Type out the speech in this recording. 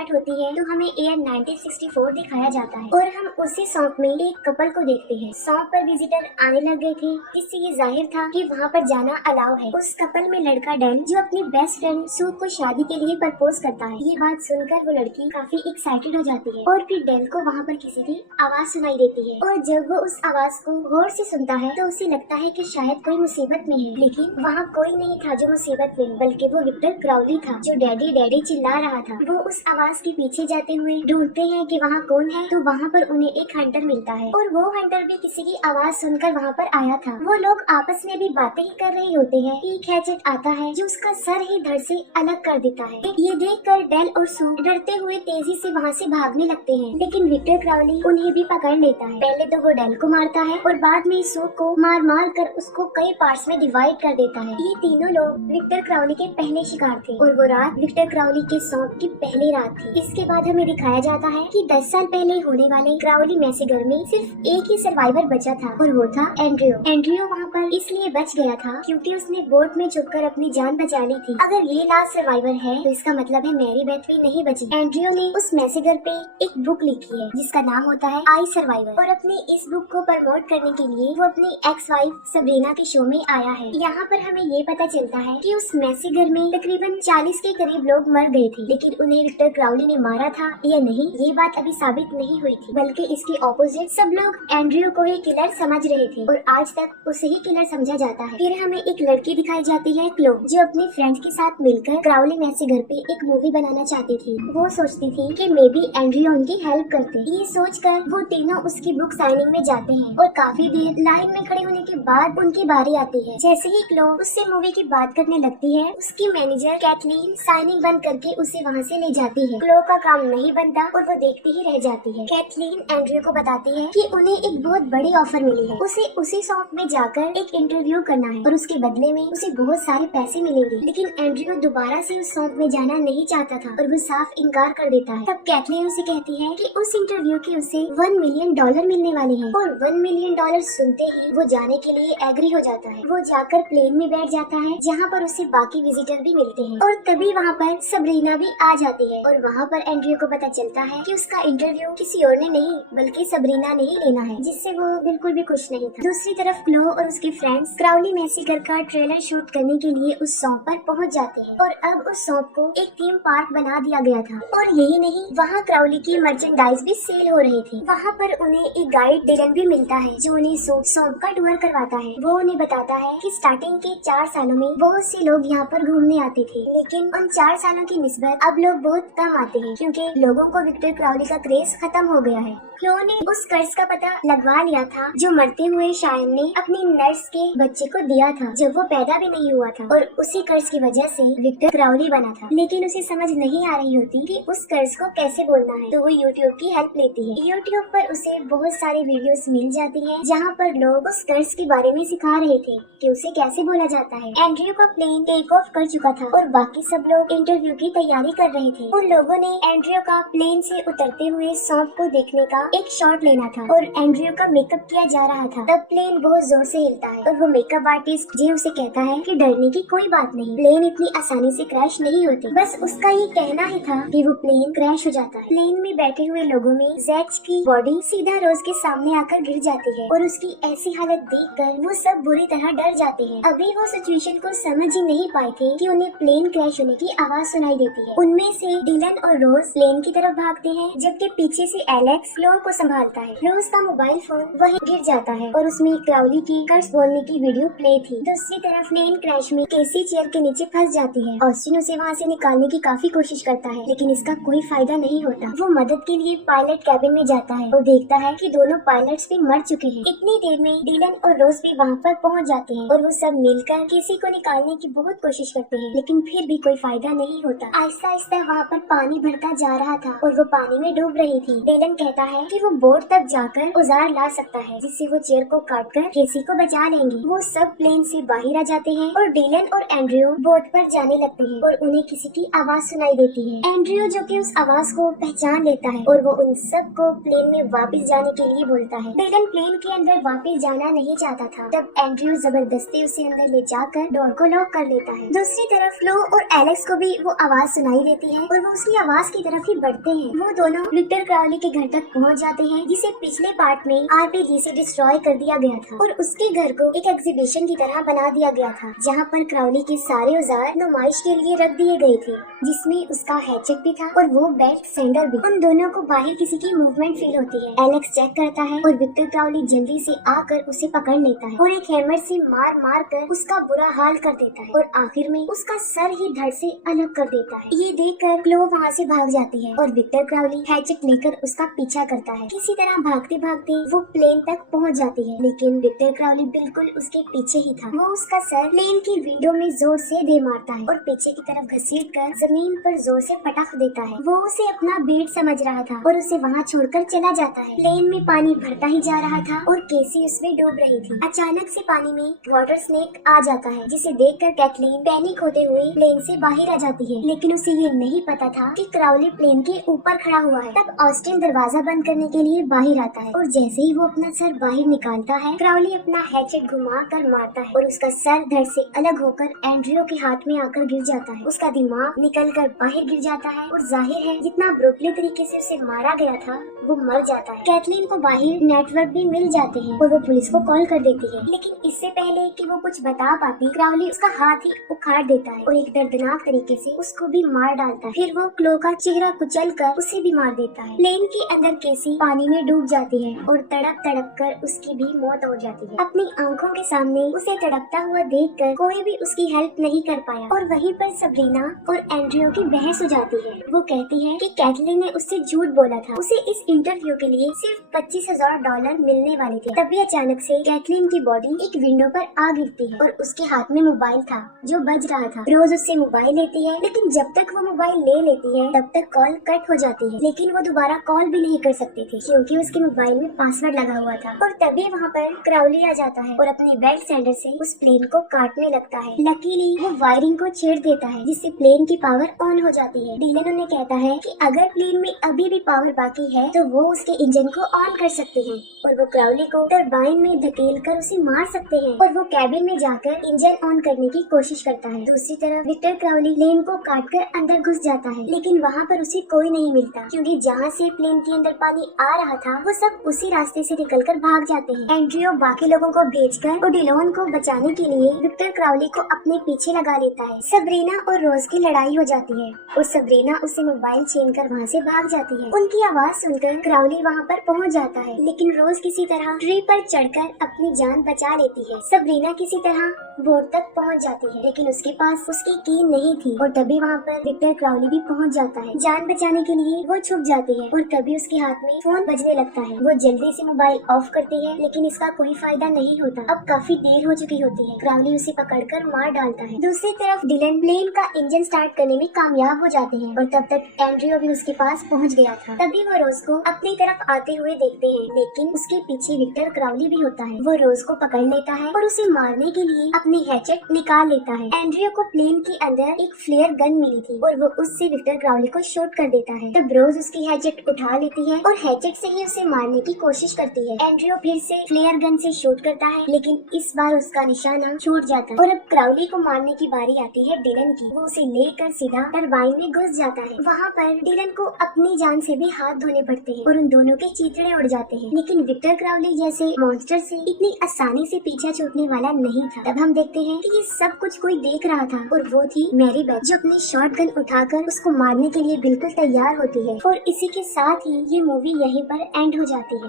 Start होती है तो हमें ईयर 1964 दिखाया जाता है और हम उसी सौंप में एक कपल को देखते हैं। सौंप पर विजिटर आने लग गए थे, जिससे ये जाहिर था कि वहाँ पर जाना अलाउ है। उस कपल में लड़का डेल जो अपनी बेस्ट फ्रेंड सू को शादी के लिए प्रपोज करता है। ये बात सुनकर वो लड़की काफी एक्साइटेड हो जाती है और फिर डेल को वहाँ पर किसी की आवाज सुनाई देती है और जब वो उस आवाज को गौर से सुनता है तो उसे लगता है कि शायद कोई मुसीबत में है, लेकिन वहाँ कोई नहीं था जो मुसीबत में, बल्कि वो विक्टर क्राउली था जो डैडी डैडी चिल्ला रहा था। वो उस आवाज के पीछे जाते हुए ढूंढते हैं कि वहाँ कौन है, तो वहाँ पर उन्हें एक हंटर मिलता है और वो हंटर भी किसी की आवाज सुनकर वहाँ पर आया था। वो लोग आपस में भी बातें ही कर रहे होते हैं। एक हैचेट आता है जो उसका सर ही धड़ से अलग कर देता है। ये देखकर डेल और सू डरते हुए तेजी से वहाँ से भागने लगते हैं, लेकिन विक्टर क्राउली उन्हें भी पकड़ लेता है। पहले तो वो डेल को मारता है और बाद में सू को मार मार कर उसको कई पार्ट्स में डिवाइड कर देता है। ये तीनों लोग विक्टर क्राउली के पहले शिकार थे और वो रात विक्टर क्राउली के सौंप की पहली रात थी। इसके बाद हमें दिखाया जाता है कि 10 साल पहले होने वाले क्राउली मैसेगर में सिर्फ एक ही सर्वाइवर बचा था और वो था एंड्रियो। एंड्रियो वहाँ पर इसलिए बच गया था क्योंकि उसने बोट में छुपकर अपनी जान बचा ली थी। अगर ये लास्ट सर्वाइवर है तो इसका मतलब है मैरी बेथ भी नहीं बची। एंड्रियो ने उस मैसेगर पे एक बुक लिखी है जिसका नाम होता है आई सर्वाइवर और अपनी इस बुक को प्रमोट करने के लिए वो अपनी एक्स वाइफ सबरीना के शो में आया है। यहाँ पर हमें ये पता चलता है कि उस मैसेगर में तकरीबन 40 के करीब लोग मर गए थे, लेकिन उन्हें विक्टर क्राउली ने मारा था या नहीं ये बात अभी साबित नहीं हुई थी, बल्कि इसके ऑपोजिट सब लोग एंड्रियो को ही किलर समझ रहे थे और आज तक उसे ही किलर समझा जाता है। फिर हमें एक लड़की दिखाई जाती है क्लो, जो अपने फ्रेंड्स के साथ मिलकर क्राउली मैसेगर पे एक मूवी बनाना चाहती थी। वो सोचती थी कि मे बी एंड्रियो उनकी हेल्प करते। ये सोचकर वो तीनों उसकी बुक साइनिंग में जाते हैं और काफी देर लाइन में खड़े होने के बाद उनकी बारी आती है। जैसे ही क्लो उससे मूवी की बात करने लगती है, उसकी मैनेजर कैथलीन साइनिंग बंद करके उसे वहाँ से ले जाती है। क्लो का काम नहीं बनता और वो देखती ही रह जाती है। कैथलीन एंड्रियो को बताती है कि उन्हें एक बहुत बड़ी ऑफर मिली है, उसे उसी शॉप में जाकर एक इंटरव्यू करना है और उसके बदले में उसे बहुत सारे पैसे मिलेंगे। लेकिन एंड्रियो दोबारा से उस शॉप में जाना नहीं चाहता था और वो साफ इनकार कर देता है। तब कैथलीन उसे कहती है कि उस इंटरव्यू के उसे $1 मिलियन मिलने वाले हैं और $1 मिलियन सुनते ही वो जाने के लिए एग्री हो जाता है। वो जाकर प्लेन में बैठ जाता है जहाँ पर उसे बाकी विजिटर भी मिलते हैं और तभी वहाँ पर सबरीना भी आ जाती है और वहाँ पर एंड्रियो को पता चलता है कि उसका इंटरव्यू किसी और ने नहीं बल्कि सबरीना ने ही लेना है, जिससे वो बिल्कुल भी खुश नहीं था। दूसरी तरफ क्लो और उसके फ्रेंड्स क्राउली मैसेगर का ट्रेलर शूट करने के लिए उस सौंप पर पहुँच जाते हैं और अब उस सौंप को एक थीम पार्क बना दिया गया था। और यही नहीं, वहाँ क्राउली की मर्चेंडाइज भी सेल हो रहे थे। वहाँ पर उन्हें एक गाइड डिलन भी मिलता है जो उन्हें सौंप का टूर करवाता है। वो उन्हें बताता है कि स्टार्टिंग के 4 सालों में बहुत से लोग यहाँ पर घूमने आते थे, लेकिन उन 4 सालों की निस्बत अब लोग बहुत कम आते हैं क्योंकि लोगों को विक्टर क्राउली का क्रेज खत्म हो गया है। क्लो ने उस कर्ज का पता लगवा लिया था जो मरते हुए शायन ने अपनी नर्स के बच्चे को दिया था जब वो पैदा भी नहीं हुआ था, और उसी कर्ज की वजह से विक्टर क्राउली बना था। लेकिन उसे समझ नहीं आ रही होती कि उस कर्ज को कैसे बोलना है, तो वो यूट्यूब की हेल्प लेती है। यूट्यूब पर उसे बहुत सारी वीडियोस मिल जाती हैं जहाँ पर लोग उस कर्ज के बारे में सिखा रहे थे कि उसे कैसे बोला जाता है। एंड्रियो का प्लेन टेक ऑफ कर चुका था और बाकी सब लोग इंटरव्यू की तैयारी कर रहे थे। उन लोगों ने एंड्रियो का प्लेन से उतरते हुए सौंप को देखने का एक शॉट लेना था और एंड्रियो का मेकअप किया जा रहा था। तब प्लेन बहुत जोर से हिलता है और वो मेकअप आर्टिस्ट जे उसे कहता है कि डरने की कोई बात नहीं, प्लेन इतनी आसानी से क्रैश नहीं होती। बस उसका ये कहना ही था कि वो प्लेन क्रैश हो जाता है। प्लेन में बैठे हुए लोगों में जैक की बॉडी सीधा रोज के सामने आकर गिर जाती है और उसकी ऐसी हालत देखकर वो सब बुरी तरह डर जाते हैं। अभी वो सिचुएशन को समझ ही नहीं पाए थे कि उन्हें प्लेन क्रैश होने की आवाज सुनाई देती है। उनमें से डिलन और रोज प्लेन की तरफ भागते हैं जबकि पीछे से एलेक्स फ्लो को संभालता है। रोज का मोबाइल फोन वहीं गिर जाता है और उसमें क्राउली की कर्ज बोलने की वीडियो प्ले थी। दूसरी तरफ प्लेन क्रैश में केसी चेयर के नीचे फंस जाती है। ऑस्टिन उसे वहाँ से निकालने की काफी कोशिश करता है लेकिन इसका कोई फायदा नहीं होता। वो मदद के लिए पायलट कैबिन में जाता है और देखता है कि दोनों पायलट्स भी मर चुके हैं। इतनी देर में डिलन और रोज भी वहाँ पर पहुँच जाते हैं और वो सब मिलकर केसी को निकालने की बहुत कोशिश करते हैं लेकिन फिर भी कोई फायदा नहीं होता। आहिस्ता आहिस्ता वहाँ पर पानी भरता जा रहा था और वो पानी में डूब रही थी। डिलन कहता है कि वो बोट तक जाकर औजार ला सकता है जिससे वो चेयर को काटकर केसी को बचा लेंगे। वो सब प्लेन से बाहर आ जाते हैं और डिलन और एंड्रियो बोट पर जाने लगते हैं और उन्हें किसी की आवाज सुनाई देती है। एंड्रियो जो कि उस आवाज को पहचान लेता है और वो उन सब को प्लेन में वापस जाने के लिए बोलता है। डिलन प्लेन के अंदर वापस जाना नहीं चाहता था। तब एंड्रियो जबरदस्ती उसे अंदर ले जाकर डोर को लॉक कर लेता है। दूसरी तरफ फ्लो और एलेक्स को भी वो आवाज सुनाई देती है और वो उस उसकी आवाज की तरफ ही बढ़ते हैं। वो दोनों विक्टर क्राउली के घर तक पहुंच जाते हैं, जिसे पिछले पार्ट में आरपीजी से डिस्ट्रॉय कर दिया गया था और उसके घर को एक एग्जीबिशन की तरह बना दिया गया था, जहाँ पर क्राउली के सारे औजार नुमाइश के लिए रख दिए गए थे, जिसमें उसका हैचेट भी था और वो बेल्ट सेंडर भी। उन दोनों को बाहर किसी की मूवमेंट फील होती है। एलेक्स चेक करता है और विक्टर क्राउली जल्दी से आकर उसे पकड़ लेता है और एक हैमर से मार मार कर उसका बुरा हाल कर देता है और आखिर में उसका सर ही धड़ से अलग कर देता है। ये देखकर क्लो वहाँ से भाग जाती है और विक्टर क्राउली हैचेट लेकर उसका पीछा करता है। किसी तरह भागते भागते वो प्लेन तक पहुँच जाती है, लेकिन विक्टर क्राउली बिल्कुल उसके पीछे ही था। वो उसका सर प्लेन की विंडो में जोर से दे मारता है और पीछे की तरफ घसीट कर जमीन पर जोर से पटक देता है। वो उसे अपना बेट समझ रहा था और उसे वहाँ छोड़कर चला जाता है। प्लेन में पानी भरता ही जा रहा था और केसी उसमें डूब रही थी। अचानक से पानी में वाटर स्नेक आ जाता है, जिसे देखकर कैथलीन पैनिक होते हुए प्लेन से बाहर आ जाती है, लेकिन उसे ये नहीं पता था कि क्राउली प्लेन के ऊपर खड़ा हुआ है। तब ऑस्टिन दरवाजा बंद करने के लिए बाहर आता है और जैसे ही वो अपना सर बाहर निकालता है, क्राउली अपना हैचेट घुमा कर मारता है और उसका सर धड़ से अलग होकर एंड्रियो के हाथ में आकर गिर जाता है। उसका दिमाग निकल कर बाहर गिर जाता है और जाहिर है जितना ब्रुटली तरीके से उसे मारा गया था वो मर जाता है। कैथलीन को बाहर नेटवर्क भी मिल जाते हैं और वो पुलिस को कॉल कर देती है, लेकिन इससे पहले कि वो कुछ बता पाती, क्राउली उसका हाथ ही उखाड़ देता है और एक दर्दनाक तरीके से उसको भी मार डालता है। फिर वो क्लो का चेहरा कुचल कर उसे भी मार देता है। प्लेन के अंदर केसी पानी में डूब जाती है और तड़प तड़प कर उसकी भी मौत हो जाती है। अपनी आंखों के सामने उसे तड़पता हुआ देखकर कोई भी उसकी हेल्प नहीं कर पाया और वहीं पर सबरीना और एंड्रियो की बहस हो जाती है। वो कहती है कि कैथलीन ने उससे झूठ बोला था, उसे इस इंटरव्यू के लिए सिर्फ $25,000 मिलने वाले थे। तभी अचानक से कैथलीन की बॉडी एक विंडो पर आ गिरती है और उसके हाथ में मोबाइल था जो बज रहा था। रोज उससे मोबाइल लेती है, लेकिन जब तक वो मोबाइल ले लेती है तब तक कॉल कट हो जाती है, लेकिन वो दोबारा कॉल भी नहीं कर सकती थी क्योंकि उसके मोबाइल में पासवर्ड लगा हुआ था। और तभी वहाँ पर क्राउली आ जाता है और अपने बेल्ट सैंडर से उस प्लेन को काटने लगता है। लकीली वो वायरिंग को छेड़ देता है, जिससे प्लेन की पावर ऑन हो जाती है। डीलन उन्हें कहता है कि अगर प्लेन में अभी भी पावर बाकी है तो वो उसके इंजन को ऑन कर सकते हैं और वो क्राउली को टरबाइन में धकेल कर उसे मार सकते हैं और वो कैबिन में जाकर इंजन ऑन करने की कोशिश करता है। दूसरी तरफ विक्टर क्राउली प्लेन को काटकर अंदर घुस जाता है, लेकिन वहाँ पर उसे कोई नहीं मिलता क्योंकि जहाँ से प्लेन के अंदर पानी आ रहा था वो सब उसी रास्ते से निकलकर भाग जाते हैं। एंड्रियो बाकी लोगों को भेजकर ओडिलोन को बचाने के लिए विक्टर क्राउली को अपने पीछे लगा लेता है। सबरीना और रोज की लड़ाई हो जाती है और सबरीना उसे मोबाइल छीनकर वहाँ से भाग जाती है। उनकी आवाज सुनकर क्राउली वहाँ पर पहुँच जाता है, लेकिन रोज किसी तरह ट्री पर चढ़कर अपनी जान बचा लेती है। सबरीना किसी तरह बोर्ड तक पहुँच जाती है, लेकिन उसके पास उसकी की नहीं थी और तभी वहाँ पर विक्टर क्राउली भी पहुँच जाता है। जान बचाने के लिए वो छुप जाती है और तभी उसके हाथ में फोन बजने लगता है। वो जल्दी से मोबाइल ऑफ करती है, लेकिन इसका कोई फायदा नहीं होता। अब काफी देर हो चुकी होती है। क्राउली उसे पकड़कर मार डालता है। दूसरी तरफ डिलन प्लेन का इंजन स्टार्ट करने में कामयाब हो जाते हैं और तब तक एंड्रियो भी उसके पास पहुँच गया था। तभी वो रोज को अपनी तरफ आते हुए देखते हैं, लेकिन उसके पीछे विक्टर क्राउली भी होता है। वो रोज को पकड़ लेता है और उसे मारने के लिए अपनी हैचेट निकाल लेता है। एंड्रियो को प्लेन के अंदर एक फ्लेयर गन मिली थी और वो उससे विक्टर क्राउली को शूट कर देता है। तब रोज उसकी हैचेट उठा लेती है और हैचेट से ही उसे मारने की कोशिश करती है। एंड्रियो फिर से फ्लेयर गन से शूट करता है, लेकिन इस बार उसका निशाना छूट जाता है और अब क्राउली को मारने की बारी आती है डिलन की। वो उसे लेकर सीधा टरबाइन में घुस जाता है। वहाँ पर डिलन को अपनी जान से भी हाथ धोने पड़ते हैं और उन दोनों के चीथड़े उड़ जाते हैं, लेकिन विक्टर क्राउली जैसे मॉन्स्टर से इतनी आसानी से पीछा छूटने वाला नहीं था। तब हम देखते हैं कि ये सब कुछ कोई देख रहा था और वो थी मैरी बेथ, जो अपनी शॉटगन उठाकर उसको मारने के लिए बिल्कुल तैयार होती है। और इसी के साथ ही ये मूवी यहीं पर एंड हो जाती है।